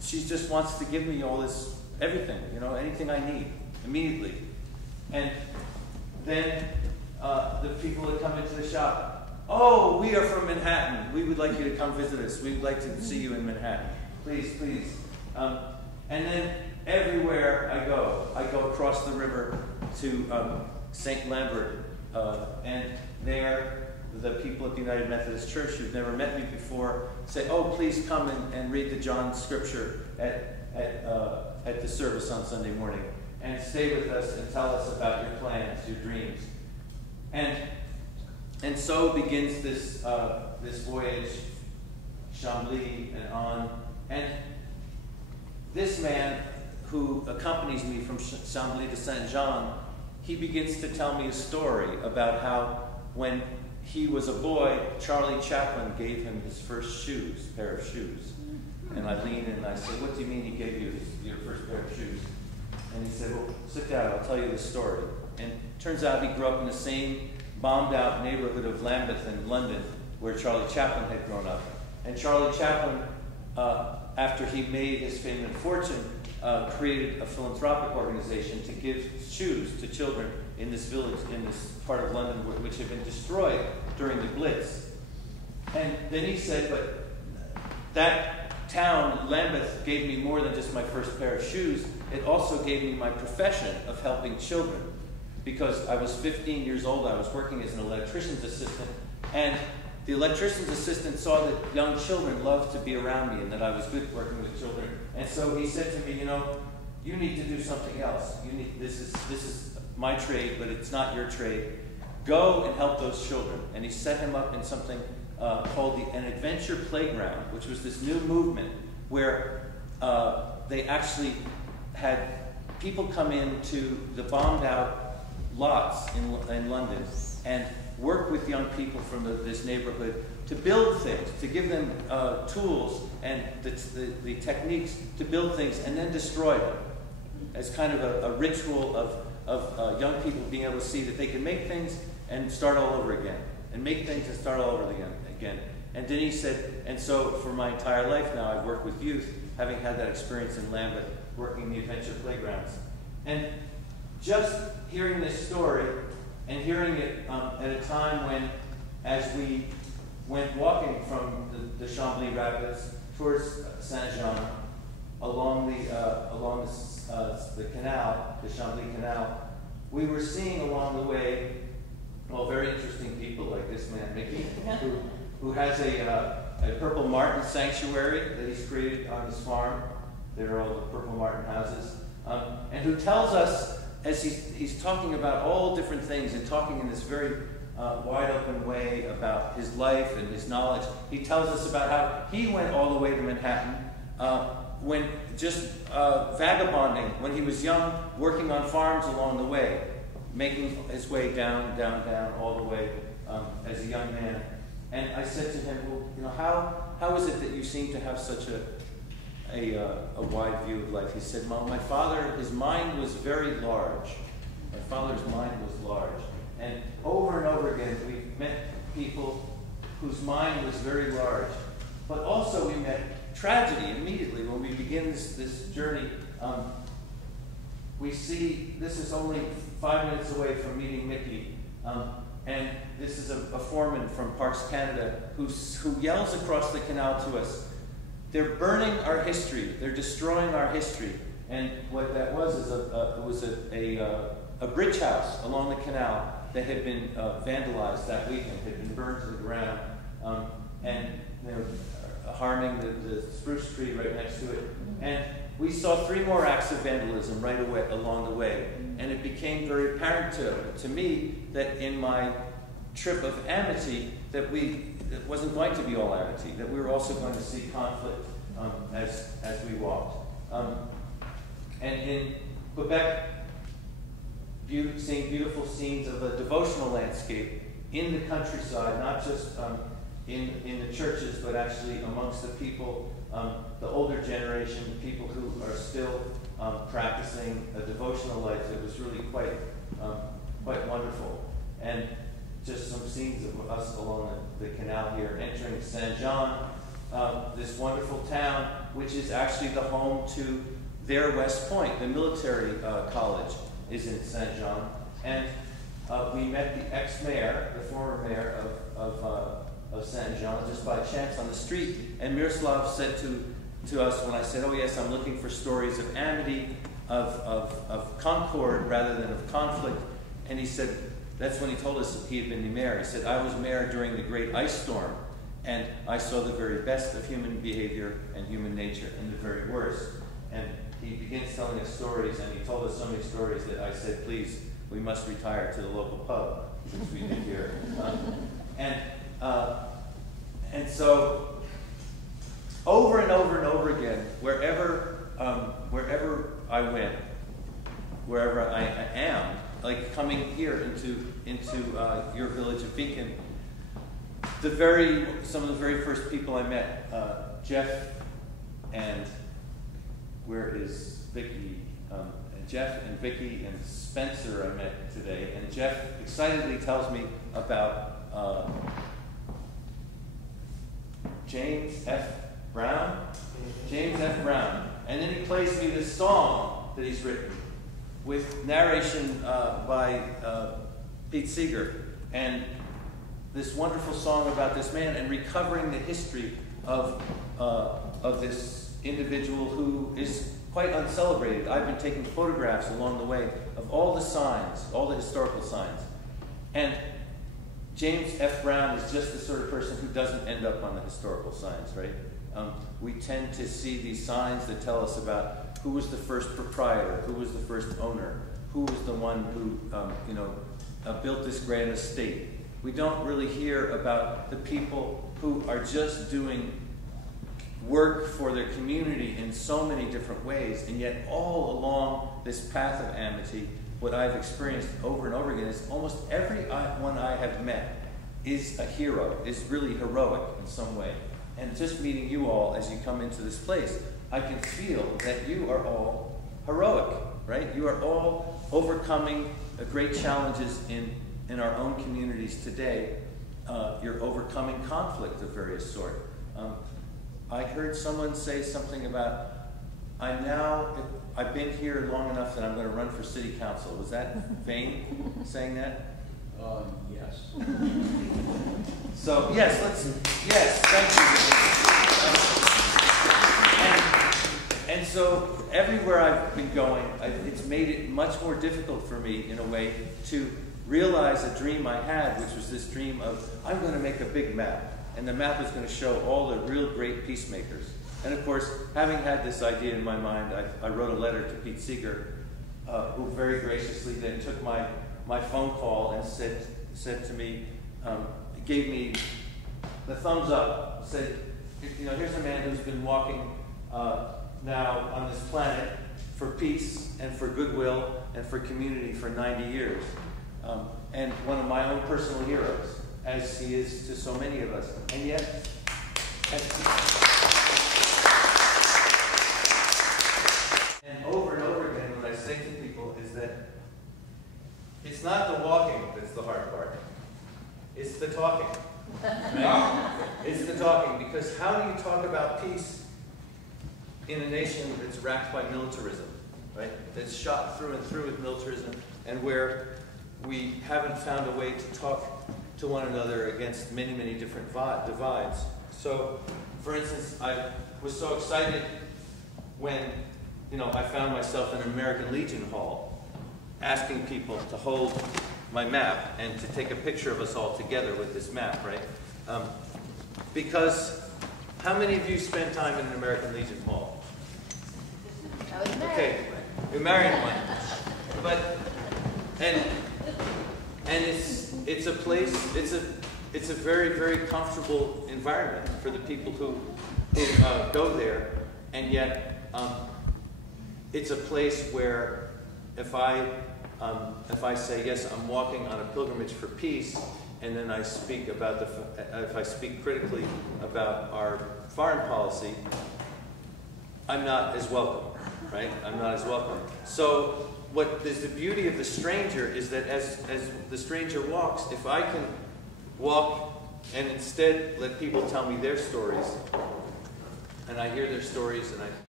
she just wants to give me all this, everything, you know, anything I need, immediately. And then the people that come into the shop, oh, we are from Manhattan. We would like you to come visit us. We would like to see you in Manhattan. Please, please. And then everywhere I go across the river to St. Lambert, and there the people at the United Methodist Church who've never met me before say, oh, please come and read the John scripture at the service on Sunday morning, and stay with us and tell us about your plans, your dreams. And so begins this this voyage, Chambly and on. And this man who accompanies me from Chambly to Saint-Jean, he begins to tell me a story about how when he was a boy, Charlie Chaplin gave him his first pair of shoes. And I lean in and I said, what do you mean he gave you your first pair of shoes? And he said, well, sit down, I'll tell you the story. And it turns out he grew up in the same bombed out neighborhood of Lambeth in London where Charlie Chaplin had grown up. And Charlie Chaplin, after he made his fame and fortune, created a philanthropic organization to give shoes to children in this village, in this part of London, which had been destroyed during the Blitz. And then he said, but that town, Lambeth, gave me more than just my first pair of shoes. It also gave me my profession of helping children. Because I was 15 years old, I was working as an electrician's assistant, and the electrician's assistant saw that young children loved to be around me and that I was good working with children. And so he said to me, you know, you need to do something else. This is my trade, but it's not your trade. Go and help those children. And he set him up in something called an adventure playground, which was this new movement where they actually had people come into the bombed out lots in London and work with young people from this neighborhood to build things, to give them tools and the techniques to build things and then destroy them as kind of a ritual of young people being able to see that they can make things and start all over again, and make things and start all over again. And then he said, and so for my entire life now I've worked with youth, having had that experience in Lambeth, working in the adventure playgrounds. And just hearing this story and hearing it at a time when, as we went walking from the Chambly Rapids towards Saint-Jean, along the canal, the Chambly Canal, we were seeing along the way, well, very interesting people like this man, Mickey, who has a purple martin sanctuary that he's created on his farm. There are all the purple martin houses. And who tells us, as he's talking about all different things and talking in this very wide open way about his life and his knowledge, he tells us about how he went all the way to Manhattan when just vagabonding when he was young, working on farms along the way, making his way down, all the way as a young man. And I said to him, well, you know, how is it that you seem to have such a wide view of life? He said, well, my father, his mind was very large. My father's mind was large. And over again, we met people whose mind was very large. But also we met tragedy immediately when we begin this journey. We see, this is only 5 minutes away from meeting Mickey. And this is a foreman from Parks Canada who yells across the canal to us, they're burning our history. They're destroying our history. And what that was is a bridge house along the canal that had been vandalized that weekend, had been burned to the ground, and you know, harming the spruce tree right next to it. And we saw 3 more acts of vandalism right away along the way. And it became very apparent to me that in my trip of amity that it wasn't going to be all amity, that we were also going to see conflict as we walked. And in Quebec, seeing beautiful scenes of a devotional landscape in the countryside, not just in the churches, but actually amongst the people, the older generation, the people who are still practicing a devotional life. It was really quite wonderful. And just some scenes of us along the canal here, entering Saint-Jean, this wonderful town which is actually the home to their West Point. The military college is in Saint-Jean. And we met the ex-mayor, the former mayor of Saint-Jean, just by chance on the street. And Miroslav said to us when I said, oh yes, I'm looking for stories of amity, of concord rather than of conflict. And he said, that's when he told us he had been the mayor. He said, I was mayor during the great ice storm, and I saw the very best of human behavior and human nature and the very worst. And he begins telling us stories, and he told us so many stories that I said, please, we must retire to the local pub, which we did here. And so, over and over and over again, wherever I went, wherever I am, like coming here into your village of Beacon, some of the very first people I met, Jeff and where is Vicky? Jeff and Vicky and Spencer I met today, and Jeff excitedly tells me about James F. Brown? James F. Brown. And then he plays me this song that he's written with narration by Pete Seeger, and this wonderful song about this man and recovering the history of this individual who is quite uncelebrated. I've been taking photographs along the way of all the signs, all the historical signs. And James F. Brown is just the sort of person who doesn't end up on the historical signs, right? We tend to see these signs that tell us about who was the first proprietor, who was the first owner, who was the one who built this grand estate. We don't really hear about the people who are just doing work for their community in so many different ways, and yet all along this path of amity, what I've experienced over and over again is almost everyone I have met is a hero, is really heroic in some way. And just meeting you all as you come into this place, I can feel that you are all heroic, right? You are all overcoming the great challenges in our own communities today. You're overcoming conflict of various sort. I heard someone say something about, I've been here long enough that I'm going to run for city council. Was that Vane saying that? Yes. So, yes, thank you. And so, everywhere I've been going, it's made it much more difficult for me, in a way, to realize a dream I had, which was this dream of, I'm going to make a big map. And the map is going to show all the real great peacemakers. And of course, having had this idea in my mind, I wrote a letter to Pete Seeger, who very graciously then took my phone call and said to me, gave me the thumbs up, said, here's a man who's been walking now on this planet for peace and for goodwill and for community for 90 years. And one of my own personal heroes, as he is to so many of us. And yet, and over again, what I say to people is that it's not the walking that's the hard part. It's the talking. Right? It's the talking, because how do you talk about peace in a nation that's racked by militarism, right? That's shot through and through with militarism, and where we haven't found a way to talk to one another against many, many different divides. So, for instance, I was so excited when, I found myself in an American Legion Hall asking people to hold my map and to take a picture of us all together with this map, right? Because how many of you spent time in an American Legion Hall? I was married. Okay, you're married one. But, and it's a place, it's a very, very comfortable environment for the people who go there, and yet it's a place where if I say, yes, I'm walking on a pilgrimage for peace, and then I speak about if I speak critically about our foreign policy, I'm not as welcome, right? I'm not as welcome. So what is the beauty of the stranger is that as the stranger walks, if I can walk and instead let people tell me their stories, and I hear their stories, and I